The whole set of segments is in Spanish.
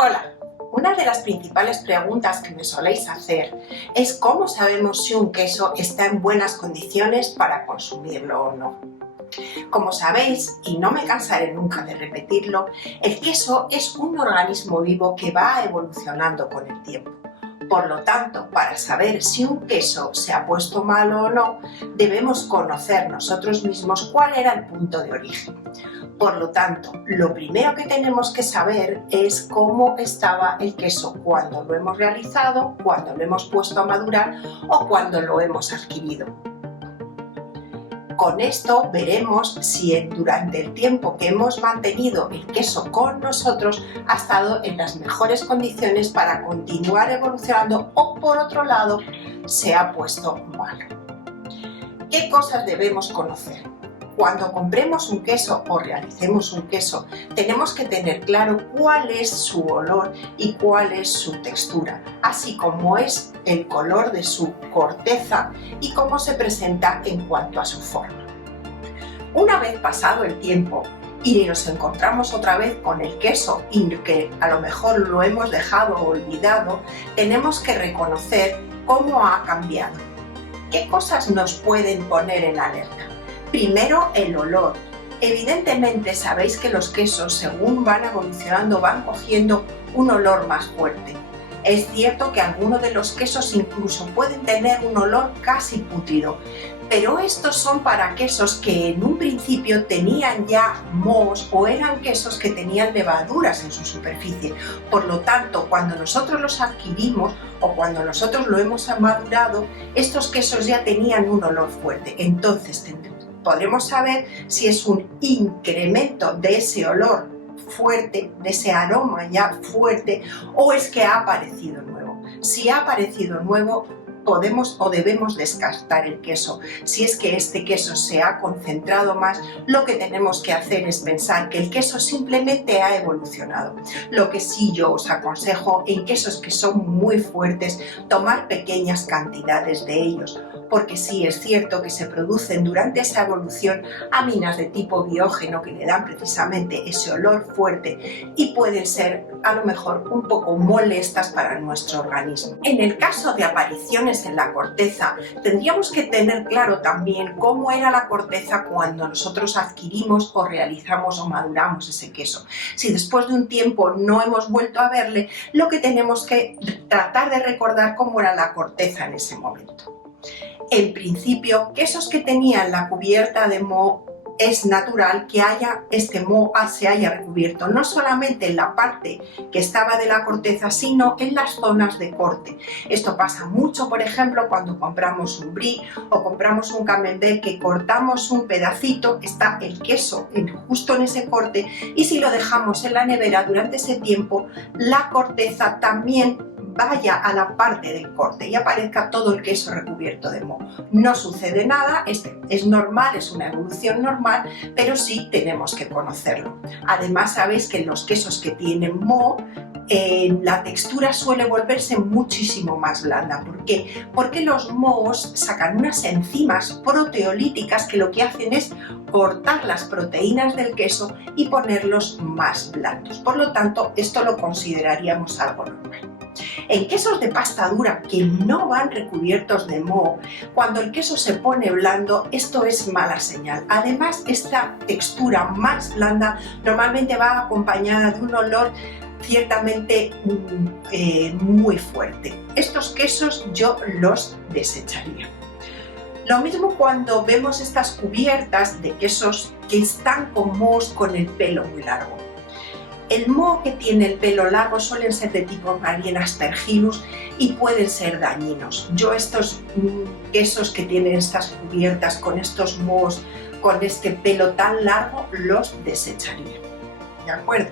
Hola, una de las principales preguntas que me soléis hacer es cómo sabemos si un queso está en buenas condiciones para consumirlo o no. Como sabéis, y no me cansaré nunca de repetirlo, el queso es un organismo vivo que va evolucionando con el tiempo. Por lo tanto, para saber si un queso se ha puesto malo o no, debemos conocer nosotros mismos cuál era el punto de origen. Por lo tanto, lo primero que tenemos que saber es cómo estaba el queso cuando lo hemos realizado, cuando lo hemos puesto a madurar o cuando lo hemos adquirido. Con esto veremos si durante el tiempo que hemos mantenido el queso con nosotros ha estado en las mejores condiciones para continuar evolucionando o, por otro lado, se ha puesto malo. ¿Qué cosas debemos conocer? Cuando compremos un queso o realicemos un queso, tenemos que tener claro cuál es su olor y cuál es su textura, así como es el color de su corteza y cómo se presenta en cuanto a su forma. Una vez pasado el tiempo y nos encontramos otra vez con el queso y que a lo mejor lo hemos dejado olvidado, tenemos que reconocer cómo ha cambiado. ¿Qué cosas nos pueden poner en alerta? Primero, el olor. Evidentemente sabéis que los quesos, según van evolucionando, van cogiendo un olor más fuerte. Es cierto que algunos de los quesos incluso pueden tener un olor casi pútrido, pero estos son para quesos que en un principio tenían ya mohos o eran quesos que tenían levaduras en su superficie. Por lo tanto, cuando nosotros los adquirimos o cuando nosotros lo hemos madurado, estos quesos ya tenían un olor fuerte. Entonces podremos saber si es un incremento de ese olor fuerte, de ese aroma ya fuerte, o es que ha aparecido nuevo. Si ha aparecido nuevo, podemos o debemos descartar el queso. Si es que este queso se ha concentrado más, lo que tenemos que hacer es pensar que el queso simplemente ha evolucionado. Lo que sí yo os aconsejo en quesos que son muy fuertes, tomar pequeñas cantidades de ellos, porque sí es cierto que se producen durante esa evolución aminas de tipo biógeno que le dan precisamente ese olor fuerte y pueden ser a lo mejor un poco molestas para nuestro organismo. En el caso de apariciones en la corteza, tendríamos que tener claro también cómo era la corteza cuando nosotros adquirimos o realizamos o maduramos ese queso. Si después de un tiempo no hemos vuelto a verle, lo que tenemos que tratar de recordar cómo era la corteza en ese momento. En principio, quesos que tenían la cubierta de moho, es natural que este moho se haya recubierto no solamente en la parte que estaba de la corteza, sino en las zonas de corte. Esto pasa mucho, por ejemplo, cuando compramos un brie o compramos un camembert, que cortamos un pedacito, está el queso justo en ese corte, y si lo dejamos en la nevera durante ese tiempo, la corteza también vaya a la parte del corte y aparezca todo el queso recubierto de moho. No sucede nada, es normal, es una evolución normal, pero sí tenemos que conocerlo. Además, sabéis que en los quesos que tienen moho, la textura suele volverse muchísimo más blanda. ¿Por qué? Porque los mohos sacan unas enzimas proteolíticas que lo que hacen es cortar las proteínas del queso y ponerlos más blandos. Por lo tanto, esto lo consideraríamos algo normal. En quesos de pasta dura que no van recubiertos de moho, cuando el queso se pone blando, esto es mala señal. Además, esta textura más blanda normalmente va acompañada de un olor ciertamente muy fuerte. Estos quesos yo los desecharía. Lo mismo cuando vemos estas cubiertas de quesos que están con mohos con el pelo muy largo. El moho que tiene el pelo largo suelen ser de tipo Marien aspergillus y pueden ser dañinos. Yo estos quesos que tienen estas cubiertas con estos mohos, con este pelo tan largo, los desecharía. ¿De acuerdo?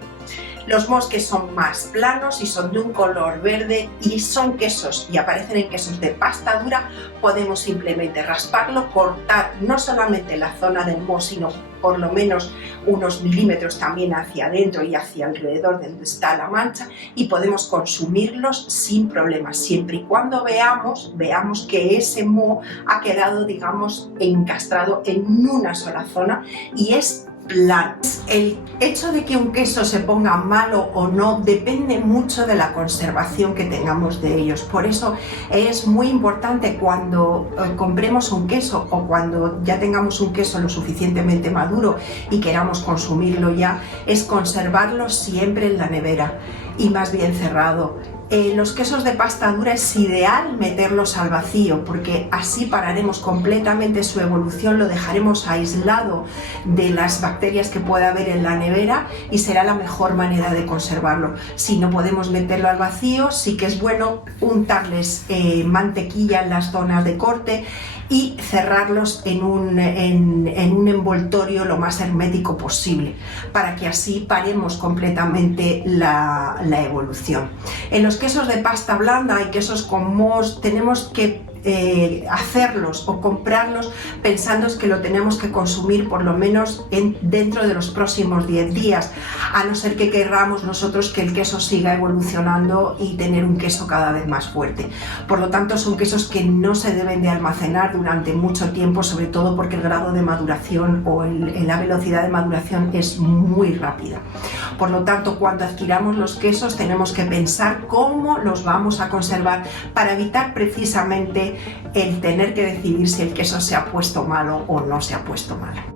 Los mohos que son más planos y son de un color verde y son quesos y aparecen en quesos de pasta dura, podemos simplemente rasparlo, cortar no solamente la zona del moho, sino por lo menos unos milímetros también hacia adentro y hacia alrededor de donde está la mancha, y podemos consumirlos sin problemas, siempre y cuando veamos que ese moho ha quedado, digamos, encastrado en una sola zona y es planos. El hecho de que un queso se ponga malo o no depende mucho de la conservación que tengamos de ellos. Por eso es muy importante cuando compremos un queso o cuando ya tengamos un queso lo suficientemente maduro y queramos consumirlo ya, es conservarlo siempre en la nevera y más bien cerrado. Los quesos de pasta dura es ideal meterlos al vacío porque así pararemos completamente su evolución, lo dejaremos aislado de las bacterias que pueda haber en la nevera y será la mejor manera de conservarlo. Si no podemos meterlo al vacío, sí que es bueno untarles mantequilla en las zonas de corte y cerrarlos en un envoltorio lo más hermético posible para que así paremos completamente la evolución. En los quesos de pasta blanda y quesos con moho tenemos que hacerlos o comprarlos pensando que lo tenemos que consumir por lo menos dentro de los próximos 10 días, a no ser que queramos nosotros que el queso siga evolucionando y tener un queso cada vez más fuerte. Por lo tanto, son quesos que no se deben de almacenar durante mucho tiempo, sobre todo porque el grado de maduración o la velocidad de maduración es muy rápida. Por lo tanto, cuando adquiramos los quesos tenemos que pensar cómo los vamos a conservar para evitar precisamente el tener que decidir si el queso se ha puesto malo o no se ha puesto malo.